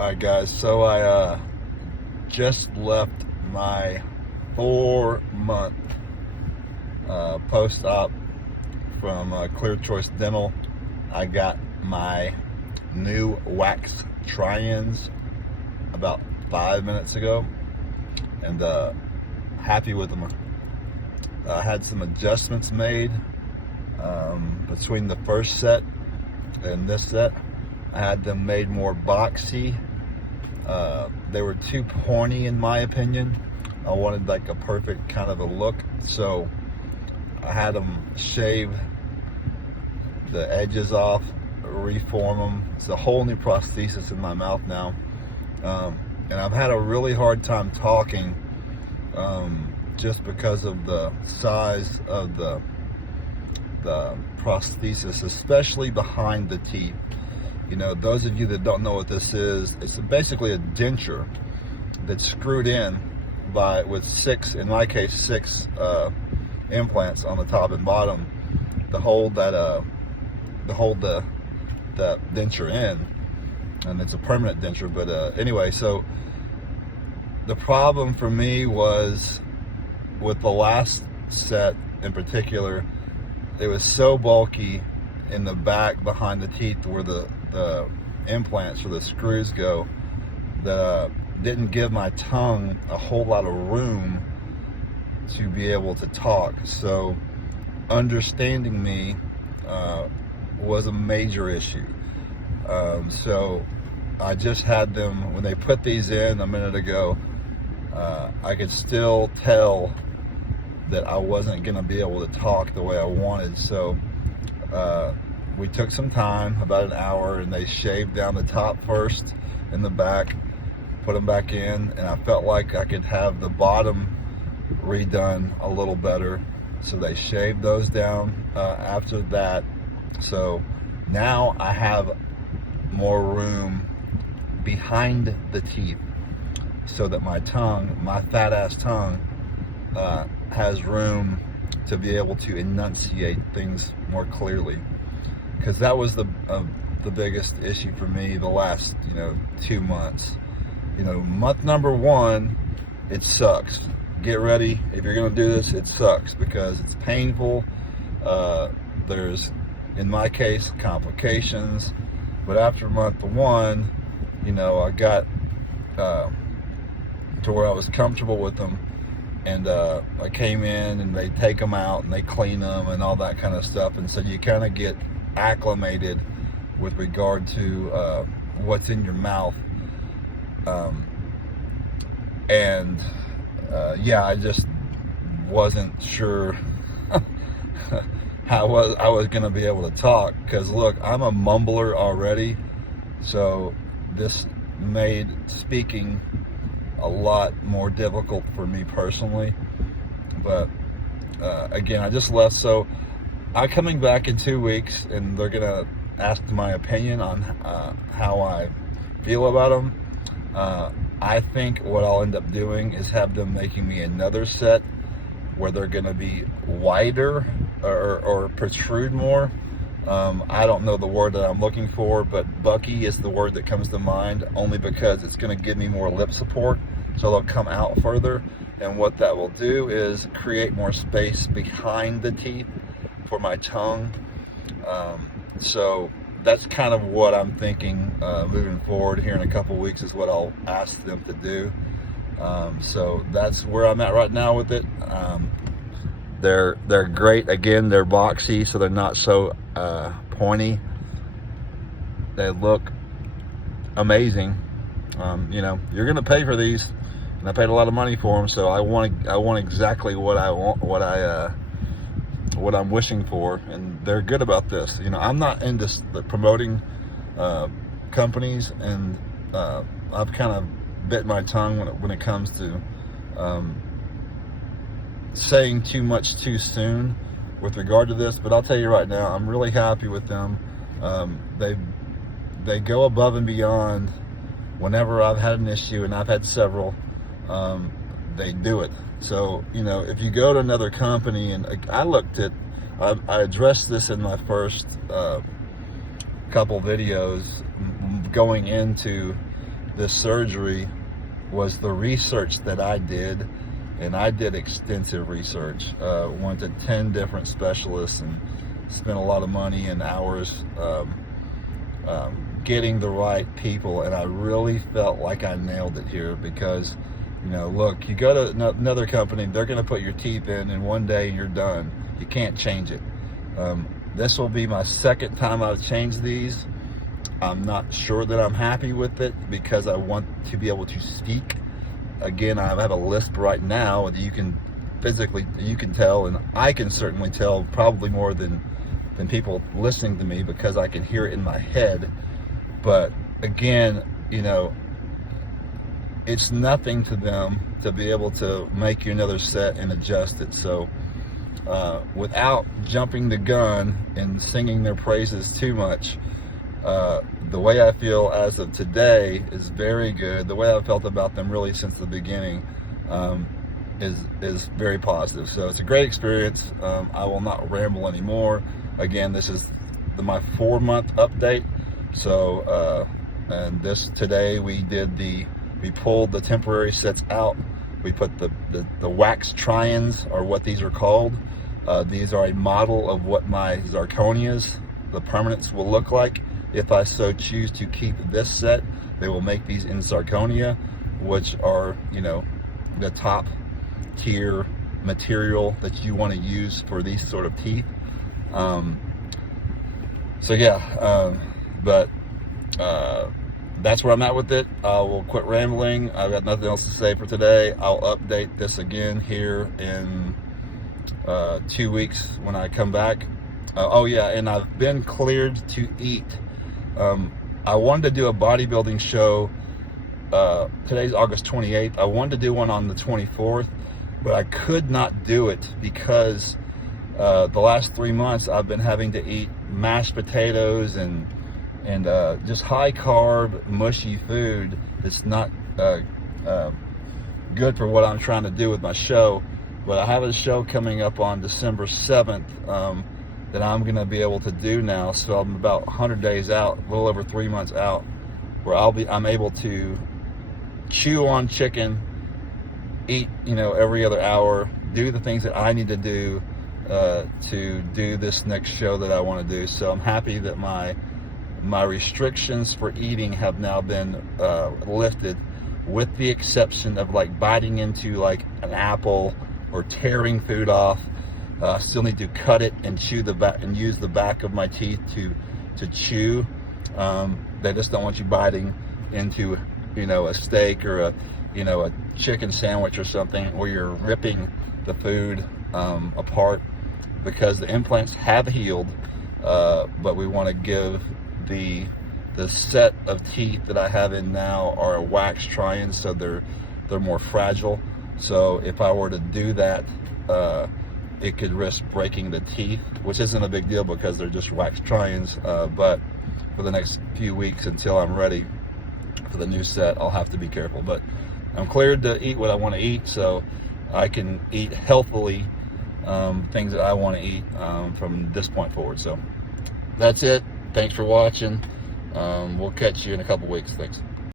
Alright guys, so I just left my 4-month post-op from Clear Choice Dental. I got my new wax try-ins about 5 minutes ago, and happy with them. I had some adjustments made between the first set and this set. I had them made more boxy. They were too pointy in my opinion. I wanted like a perfect kind of a look, so I had them shave the edges off, reform them. It's a whole new prosthesis in my mouth now, and I've had a really hard time talking just because of the size of the prosthesis, especially behind the teeth. You know, those of you that don't know what this is, it's basically a denture that's screwed in with six implants on the top and bottom to hold the denture in, and it's a permanent denture. But anyway, so the problem for me was with the last set in particular, it was so bulky in the back behind the teeth where the implants or the screws go, that didn't give my tongue a whole lot of room to be able to talk. So understanding me was a major issue. So I just had them, when they put these in a minute ago, I could still tell that I wasn't going to be able to talk the way I wanted. So we took some time, about an hour, and they shaved down the top first and the back, put them back in, and I felt like I could have the bottom redone a little better. So they shaved those down after that. So now I have more room behind the teeth so that my tongue, my fat ass tongue, has room to be able to enunciate things more clearly. Because that was the biggest issue for me the last 2 months. Month number 1, it sucks. Get ready, if you're going to do this, it sucks because it's painful. There's, in my case, complications. But after month 1, I got to where I was comfortable with them, and I came in and they take them out and they clean them and all that kind of stuff. And so you kind of get acclimated with regard to what's in your mouth, yeah, I just wasn't sure how I was going to be able to talk, because look, I'm a mumbler already, so this made speaking a lot more difficult for me personally. But again, I just left, so I'm coming back in 2 weeks, and they're gonna ask my opinion on how I feel about them. I think what I'll end up doing is have them making me another set where they're gonna be wider or protrude more. I don't know the word that I'm looking for, but bucky is the word that comes to mind, only because it's gonna give me more lip support, so they'll come out further. And what that will do is create more space behind the teeth for my tongue. So that's kind of what I'm thinking moving forward here in a couple weeks, is what I'll ask them to do. So that's where I'm at right now with it. They're great. Again, they're boxy, so they're not so pointy. They look amazing. You're gonna pay for these, and I paid a lot of money for them, so I want exactly what I want, what I'm wishing for, and they're good about this. I'm not into promoting companies, and I've kind of bit my tongue when it comes to saying too much too soon with regard to this. But I'll tell you right now, I'm really happy with them. They go above and beyond. Whenever I've had an issue, and I've had several, they do it. So, if you go to another company, and I addressed this in my first couple videos going into this surgery was the research that I did, and I did extensive research. Went to 10 different specialists and spent a lot of money and hours getting the right people, and I really felt like I nailed it here because, you know, look, you go to another company, they're going to put your teeth in, and one day you're done. You can't change it. This will be my second time I've changed these. I'm not sure that I'm happy with it because I want to be able to speak. Again, I have a lisp right now that you can tell, and I can certainly tell probably more than people listening to me because I can hear it in my head. But again, you know, it's nothing to them to be able to make you another set and adjust it. So without jumping the gun and singing their praises too much, the way I feel as of today is very good. The way I've felt about them really since the beginning is very positive. So it's a great experience. I will not ramble anymore. Again, this is my 4-month update. So and today we pulled the temporary sets out. We put the wax try-ins, or what these are called. These are a model of what my zirconias, the permanents, will look like. If I so choose to keep this set, they will make these in zirconia, which are, you know, the top tier material that you want to use for these sort of teeth. So yeah, but that's where I'm at with it. I will quit rambling. I've got nothing else to say for today. I'll update this again here in 2 weeks when I come back. Oh yeah, and I've been cleared to eat. I wanted to do a bodybuilding show. Today's August 28th. I wanted to do one on the 24th, but I could not do it because the last 3 months I've been having to eat mashed potatoes and just high carb, mushy food. It's not good for what I'm trying to do with my show. But I have a show coming up on December 7th that I'm going to be able to do now. So I'm about 100 days out, a little over 3 months out, where I'm able to chew on chicken, eat, you know, every other hour, do the things that I need to do to do this next show that I want to do. So I'm happy that my restrictions for eating have now been lifted, with the exception of like biting into like an apple or tearing food off. Still need to cut it and chew the back and use the back of my teeth to chew. They just don't want you biting into, you know, a steak or a chicken sandwich or something where you're ripping the food apart, because the implants have healed, but we want to give the set of teeth that I have in now are a wax try-in, so they're more fragile. So if I were to do that, it could risk breaking the teeth, which isn't a big deal because they're just wax try-ins. But for the next few weeks until I'm ready for the new set, I'll have to be careful. But I'm cleared to eat what I want to eat, so I can eat healthily things that I want to eat from this point forward. So that's it. Thanks for watching. We'll catch you in a couple weeks. Thanks.